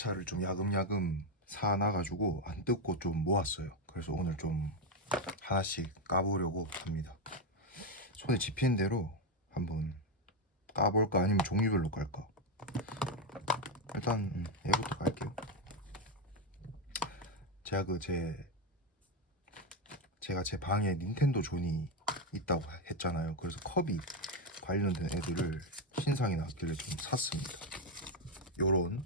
가차를 좀 야금야금 사놔가지고 안 뜯고 좀 모았어요. 그래서 오늘 좀 하나씩 까보려고 합니다. 손에 집히는 대로 한번 까볼까 아니면 종류별로 깔까? 일단 음, 얘부터 깔게요. 제가 그 제 제가 제 방에 닌텐도 존이 있다고 했잖아요. 그래서 컵이 관련된 애들을 신상이 나왔길래 좀 샀습니다. 요런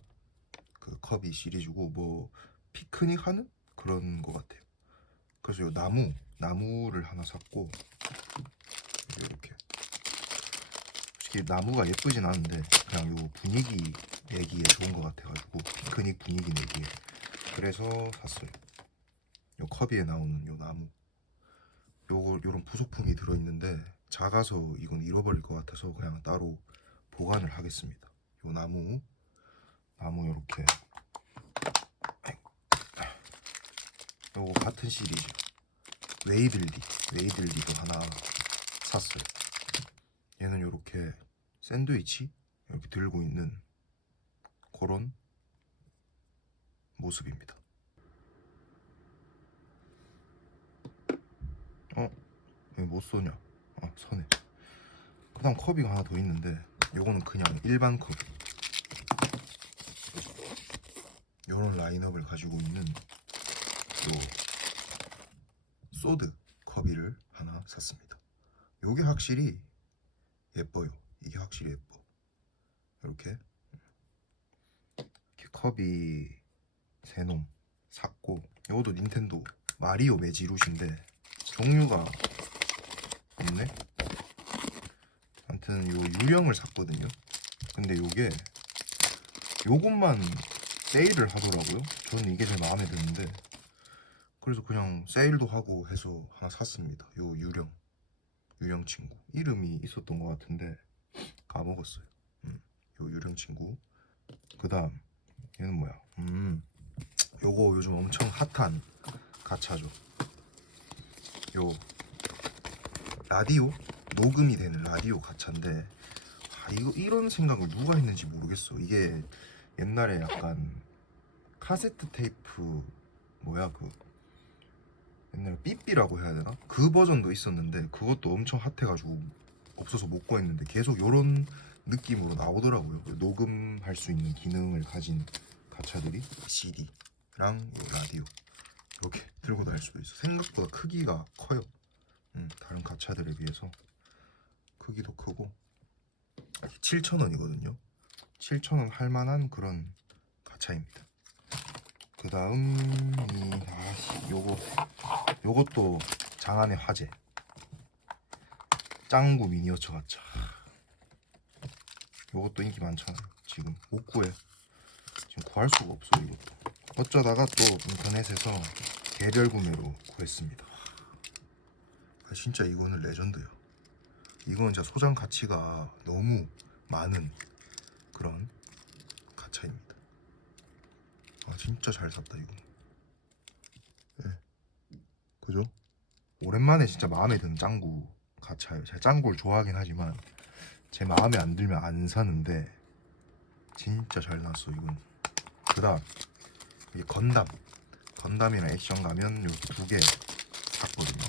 그 컵이 시리즈고 뭐 피크닉 하는 그런 것 같아요. 그래서 요 나무 나무를 하나 샀고 이렇게 솔직히 나무가 예쁘진 않은데 그냥 요 분위기 내기에 좋은 것 같아가지고 피크닉 분위기 내기에 그래서 샀어요. 요 컵에 나오는 요 나무 요거 요런 부속품이 들어있는데 작아서 이건 잃어버릴 것 같아서 그냥 따로 보관을 하겠습니다. 요 나무 나무 요렇게 요거 같은 시리즈 웨이들리 웨이들리도 하나 샀어요. 얘는 요렇게 샌드위치 이렇게 들고 있는 그런 모습입니다. 어? 왜 못 쏘냐? 아, 선에. 그 다음 컵이 하나 더 있는데, 요거는 그냥 일반 컵. 요런 라인업을 가지고 있는 요 소드 컵이를 하나 샀습니다. 요게 확실히 예뻐요. 이게 확실히 예뻐. 이렇게 이렇게 컵이 세놈 샀고 요것도 닌텐도 마리오 매지룻인데 종류가 없네. 아무튼 요 유령을 샀거든요. 근데 요게 요것만 세일을 하더라고요. 저는 이게 제일 마음에 드는데 그래서 그냥 세일도 하고 해서 하나 샀습니다. 요 유령 유령 친구 이름이 있었던 것 같은데 까먹었어요. 음, 요 유령 친구. 그다음 얘는 뭐야? 음, 요거 요즘 엄청 핫한 가차죠. 요 라디오 녹음이 되는 라디오 가차인데 아, 이거 이런 생각을 누가 했는지 모르겠어. 이게 옛날에 약간 카세트 테이프 뭐야 그 옛날에 삐삐라고 해야 되나? 그 버전도 있었는데 그것도 엄청 핫해가지고 없어서 못 구했는데 계속 요런 느낌으로 나오더라고요. 그 녹음할 수 있는 기능을 가진 가차들이 CD랑 요 라디오 이렇게 들고 다닐 수도 있어. 생각보다 크기가 커요. 음, 다른 가차들에 비해서 크기도 크고 7,000원이거든요. 7,000원 할 만한 그런 가차입니다. 그 다음 이 아씨 요거 요것도 장안의 화제 짱구 미니어처 가차 요것도 인기 많잖아요. 지금 못 구해. 지금 구할 수가 없어 이것도. 어쩌다가 또 인터넷에서 개별 구매로 구했습니다. 아, 진짜 이거는 레전드예요. 이건 진짜 소장 가치가 너무 많은 그런 가차입니다. 아 진짜 잘 샀다 이거. 예. 그죠? 오랜만에 진짜 마음에 드는 짱구 가차예요. 제가 짱구를 좋아하긴 하지만 제 마음에 안 들면 안 사는데 진짜 잘 났어 이건. 그다음 이 건담 건담이랑 액션 가면 이렇게 두 개 샀거든요.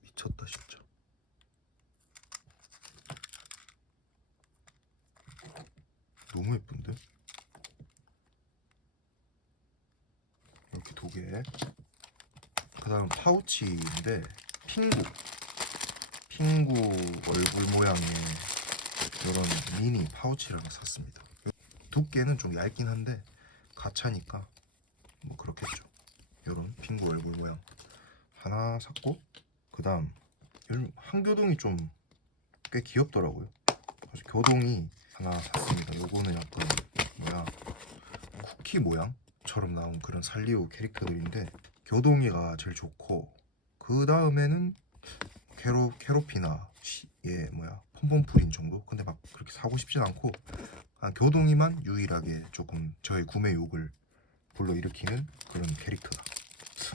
미쳤다 진짜. 너무 예쁜데? 이렇게 두 개. 그 다음 파우치인데 핑구. 핑구 얼굴 모양의 이런 미니 파우치를 하나 샀습니다. 두께는 좀 얇긴 한데 가차니까 뭐 그렇겠죠. 이런 핑구 얼굴 모양 하나 샀고 그 다음 요즘 한교동이 좀 꽤 귀엽더라고요. 그래서 교동이 하나 샀습니다. 요거는 약간 뭐야 쿠키 모양처럼 나온 그런 살리오 캐릭터들인데 교동이가 제일 좋고 그 다음에는 캐로 캐로피나 시- 얘 뭐야 폼폼프린 정도. 근데 막 그렇게 사고 싶진 않고 아, 교동이만 유일하게 조금 저의 구매 욕을 불러일으키는 그런 캐릭터다.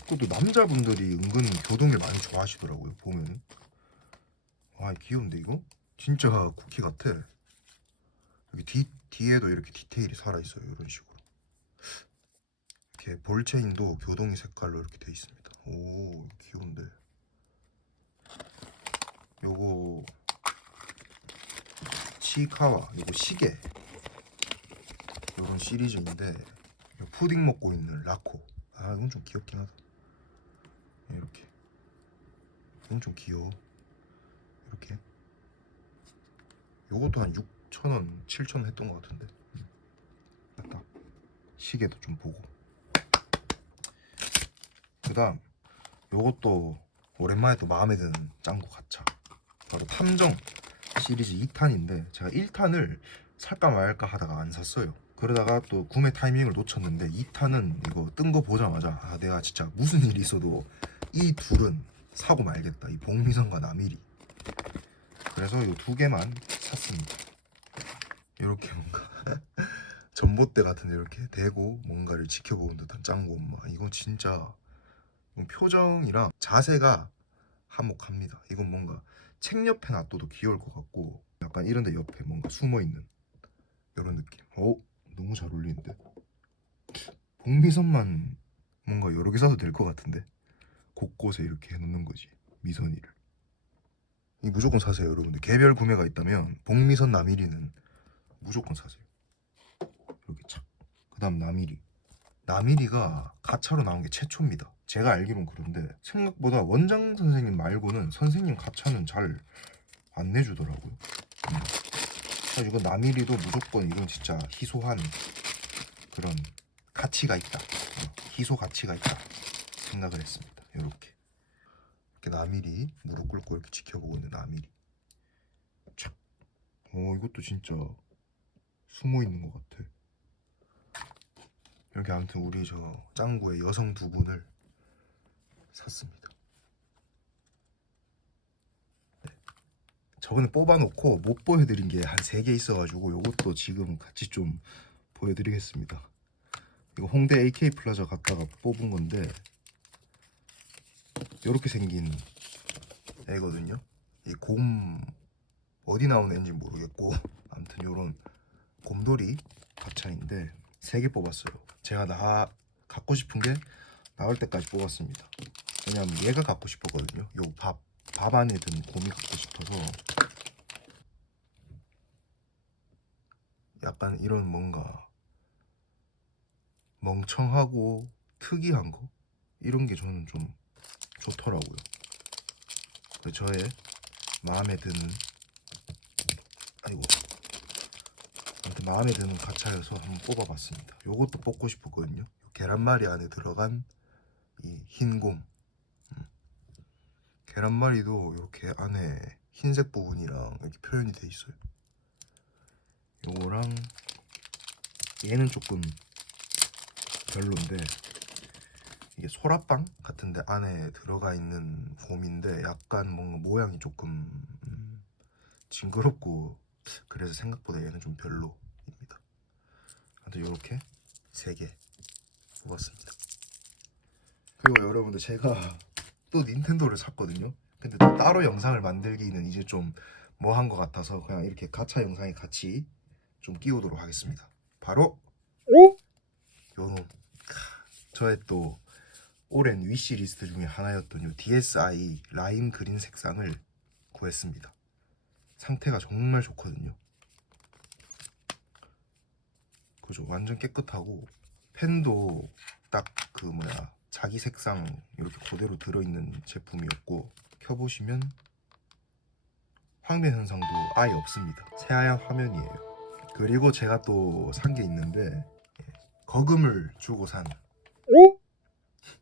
그것도 남자분들이 은근 교동을 많이 좋아하시더라고요. 보면은 아 귀여운데 이거? 진짜 쿠키 같아. 여기 뒤 뒤에도 이렇게 디테일이 살아 있어요. 이런 식으로. 이렇게 볼체인도 교동이 색깔로 이렇게 돼 있습니다. 오 귀여운데. 요거 치카와 요거 시계 요런 시리즈인데 요 푸딩 먹고 있는 라코 아 이건 좀 귀엽긴 하다 이렇게 이건 좀 귀여워 이렇게 요것도 한 6,000원 7,000원 했던 것 같은데. 음. 맞다. 시계도 좀 보고. 그 다음 요것도 오랜만에 또 마음에 드는 짱구 가차 바로 탐정 시리즈 2탄인데 제가 1탄을 살까 말까 하다가 안 샀어요. 그러다가 또 구매 타이밍을 놓쳤는데 2탄은 이거 뜬 거 보자마자 아 내가 진짜 무슨 일이 있어도 이 둘은 사고 말겠다. 이 복미선과 남일이. 그래서 이 두 개만 샀습니다 이렇게 뭔가 전봇대 같은데 이렇게 대고 뭔가를 지켜보는 듯한 짱구 엄마. 이건 진짜 표정이랑 자세가 한몫합니다. 이건 뭔가 책 옆에 놔둬도 귀여울 것 같고 약간 이런 데 옆에 뭔가 숨어있는 이런 느낌. 어? 너무 잘 어울리는데? 복미선만 뭔가 여러 개 사도 될 것 같은데? 곳곳에 이렇게 해놓는 거지 미선이를. 이 무조건 사세요 여러분들. 개별 구매가 있다면 복미선 나미리는 무조건 사세요 이렇게 착 그 다음 나미리 나미리가 가차로 나온 게 최초입니다. 제가 알기론 그런데 생각보다 원장 선생님 말고는 선생님 가차는 잘 안 내주더라고요. 음. 이거 나미리도 무조건 이건 진짜 희소한 그런 가치가 있다. 어, 희소 가치가 있다. 생각을 했습니다. 이렇게. 이렇게 나미리 무릎 꿇고 이렇게 지켜보고 있는 나미리 착. 어 이것도 진짜 숨어 있는 것 같아 이렇게 아무튼 우리 저 짱구의 여성 두 분을 샀습니다 네. 저번에 뽑아놓고 못 보여드린 게 한 세 개 있어가지고 요것도 지금 같이 좀 보여드리겠습니다 이거 홍대 AK 플라자 갔다가 뽑은 건데 이렇게 생긴 애거든요. 이곰 어디 나오는 애인지 모르겠고 아무튼 요런 곰돌이 가차인데 세 개 뽑았어요. 제가 나 갖고 싶은 게 나올 때까지 뽑았습니다. 왜냐면 얘가 갖고 싶었거든요. 요 밥 밥 안에 든 곰이 갖고 싶어서 약간 이런 뭔가 멍청하고 특이한 거 이런 게 저는 좀 좋더라고요. 그 저의 마음에 드는 아이고 마음에 드는 가차여서 한번 뽑아봤습니다. 요것도 뽑고 싶었거든요. 계란말이 안에 들어간 이 흰곰 음. 계란말이도 이렇게 안에 흰색 부분이랑 이렇게 표현이 돼 있어요. 요거랑 얘는 조금 별론데 이게 소라빵 같은데 안에 들어가 있는 곰인데 약간 뭔가 모양이 조금 음, 징그럽고 그래서 생각보다 얘는 좀 별로입니다. 아무튼 이렇게 세 개 뽑았습니다. 그리고 여러분들 제가 또 닌텐도를 샀거든요. 근데 또 따로 영상을 만들기는 이제 좀 뭐 한 것 같아서 그냥 이렇게 가차 영상에 같이 좀 끼우도록 하겠습니다. 바로 요놈 저의 또 오랜 위시 리스트 중에 하나였던 요 DSi 라임 그린 색상을 구했습니다. 상태가 정말 좋거든요. 그죠? 완전 깨끗하고 펜도 딱 그 뭐야 자기 색상 이렇게 그대로 들어있는 제품이었고 켜보시면 황변 현상도 아예 없습니다. 새하얀 화면이에요. 그리고 제가 또 산 게 있는데 예, 거금을 주고 산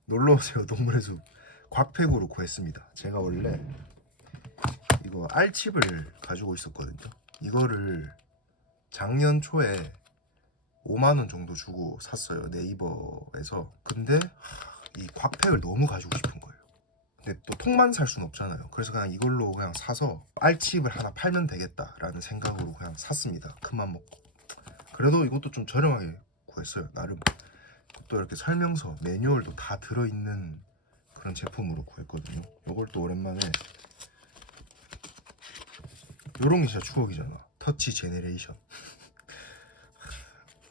놀러오세요 동물의 숲 곽팩으로 구했습니다 제가 원래 이거 알칩을 가지고 있었거든요 이거를 작년 초에 5만원 정도 주고 샀어요 네이버에서 근데 하, 이 곽팩을 너무 가지고 싶은 거예요 근데 또 통만 살 수는 없잖아요 그래서 그냥 이걸로 그냥 사서 알칩을 하나 팔면 되겠다라는 생각으로 그냥 샀습니다 큰맘 먹고 그래도 이것도 좀 저렴하게 구했어요 나름 또 이렇게 설명서, 매뉴얼도 다 들어있는 그런 제품으로 구했거든요. 이걸 또 오랜만에 요런 게 진짜 추억이잖아. 터치 제네레이션.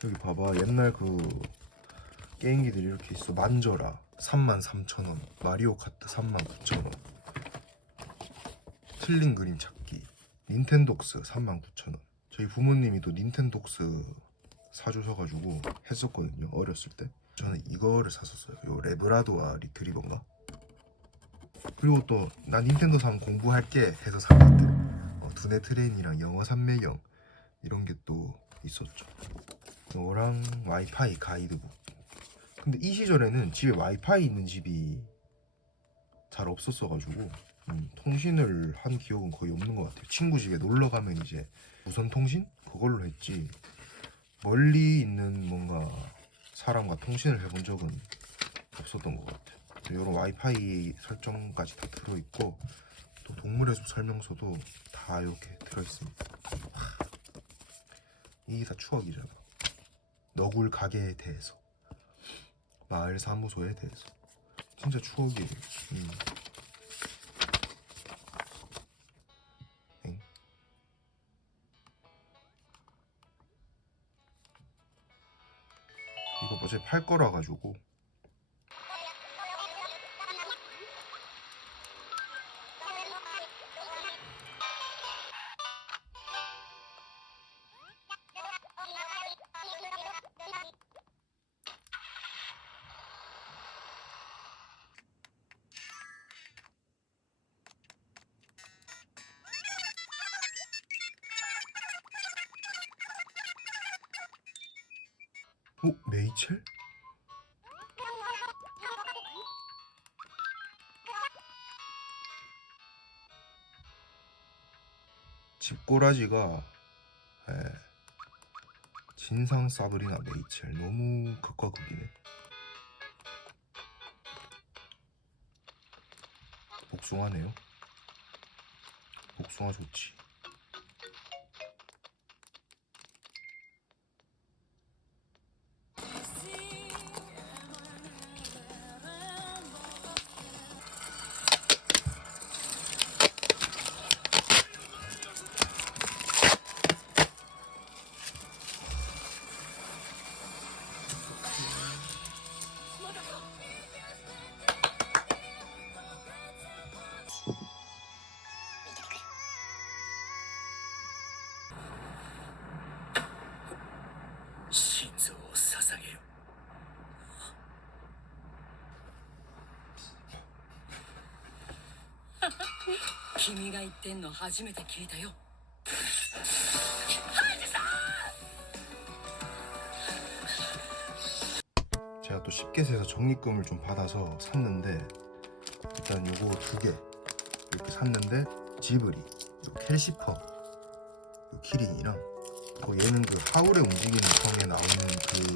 여기 봐봐. 옛날 그 게임기들이 이렇게 있어. 만져라. 33,000원. 마리오 카트 39,000원. 틀린 그림 찾기. 닌텐독스 39,000원. 저희 부모님이 또 닌텐독스 사주셔가지고 했었거든요 어렸을 때. 저는 이거를 샀었어요. 요 레브라도와 리트리버인가? 그리고 또 나 닌텐도 사면 공부할게 해서 산 것들. 어, 두뇌 트레인이랑 영어 삼매경 이런 게 또 있었죠 너랑 와이파이 가이드북. 근데 이 시절에는 집에 와이파이 있는 집이 잘 없었어가지고 음, 통신을 한 기억은 거의 없는 것 같아요. 친구 집에 놀러 가면 이제 무선 통신? 그걸로 했지. 멀리 있는 뭔가 사람과 통신을 해본 적은 없었던 것 같아요. 이런 와이파이 설정까지 다 들어있고 또 동물의 숲 설명서도 다 이렇게 들어있습니다. 와, 이게 다 추억이잖아 너굴 가게에 대해서 마을 사무소에 대해서 진짜 추억이에요 음. 엥? 이거 어제 팔 거라 가지고 어? 메이첼? 집꼬라지가 에, 진상 사브리나 메이첼 너무 극과 극이네 복숭아네요 복숭아 좋지 君が言ってんの初めて聞いたよ。 제가 또 쉽게 세서 적립금을 좀 받아서 샀는데 일단 요거 두 개 이렇게 샀는데 지브리 요 캘시퍼 요 키링이랑 또 얘는 그 하울의 움직이는 성에 나오는 그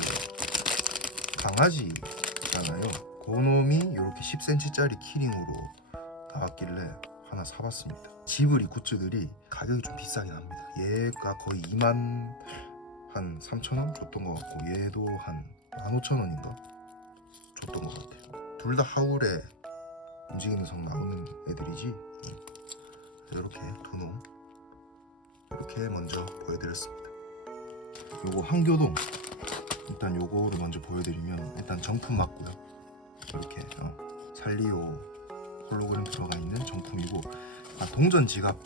강아지잖아요 그 놈이 이렇게 10cm짜리 키링으로 나왔길래 하나 사봤습니다. 지브리 굿즈들이 가격이 좀 비싸긴 합니다. 얘가 거의 2만 한 3천 원 줬던 것 같고 얘도 한 15,000원인가 줬던 것 같아요. 둘 다 하울에 움직이는 성 나오는 애들이지? 응. 이렇게 두 놈 이렇게 먼저 보여드렸습니다. 요거 한교동 일단 요거를 먼저 보여드리면 일단 정품 맞고요. 이렇게 어, 살리오 홀로그램 들어가 있는 정품이고 아, 동전 지갑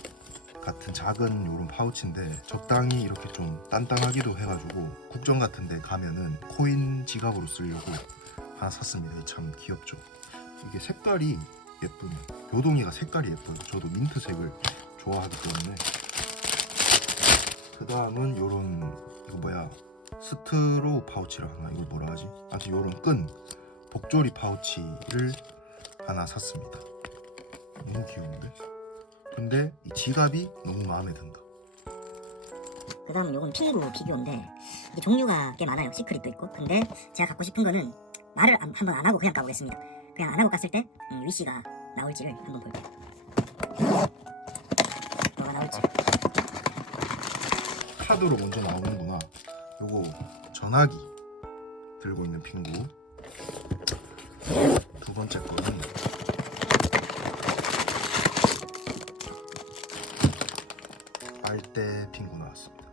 같은 작은 요런 파우치인데 적당히 이렇게 좀 단단하기도 해가지고 국정 같은 데 가면은 코인 지갑으로 쓰려고 하나 샀습니다. 참 귀엽죠? 이게 색깔이 예쁜 요동이가 색깔이 예뻐요 저도 민트색을 좋아하기 때문에. 그 다음은 요런 이거 뭐야? 스트로 파우치라 하나? 이걸 뭐라 하지? 아무튼 요런 끈 복조리 파우치를 하나 샀습니다 너무 귀여운데? 근데 이 지갑이 너무 마음에 든다. 그 다음 요건 핑구 피규어인데 이게 종류가 꽤 많아요. 시크릿도 있고. 근데 제가 갖고 싶은 거는 말을 안- 한번 안 하고 그냥 가보겠습니다. 그냥 안 하고 갔을 때 음, 위씨가 나올지를 한번 볼게요. 뭐가 나올지. 카드로 먼저 나오는구나. 요거 전화기 들고 있는 핑구. 두 번째 거는 빨대 핑구 나왔습니다.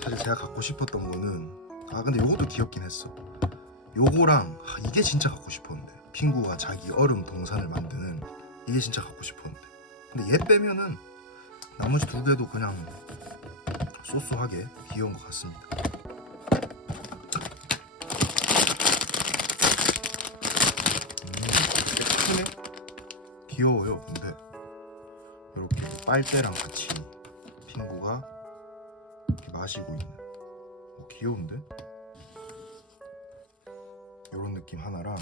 사실 제가 갖고 싶었던 거는 아 근데 요것도 귀엽긴 했어. 요거랑 아, 이게 진짜 갖고 싶었는데. 핑구가 자기 얼음 동산을 만드는 이게 진짜 갖고 싶었는데. 근데 얘 빼면은 나머지 두 개도 그냥 소소하게 귀여운 것 같습니다. 음, 귀여워요 근데 빨대랑 같이 핑구가 이렇게 마시고 있는 어, 귀여운데? 이런 느낌 하나랑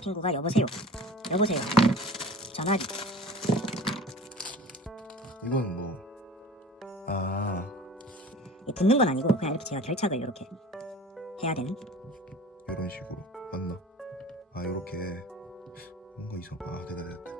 핑구가 여보세요 여보세요 전화기 이건 뭐 아, 이 붙는 건 아니고 그냥 이렇게 제가 결착을 이렇게 해야 되는 이런 식으로 맞나? 아, 이렇게 뭔가 이상. 아, 됐다, 됐다.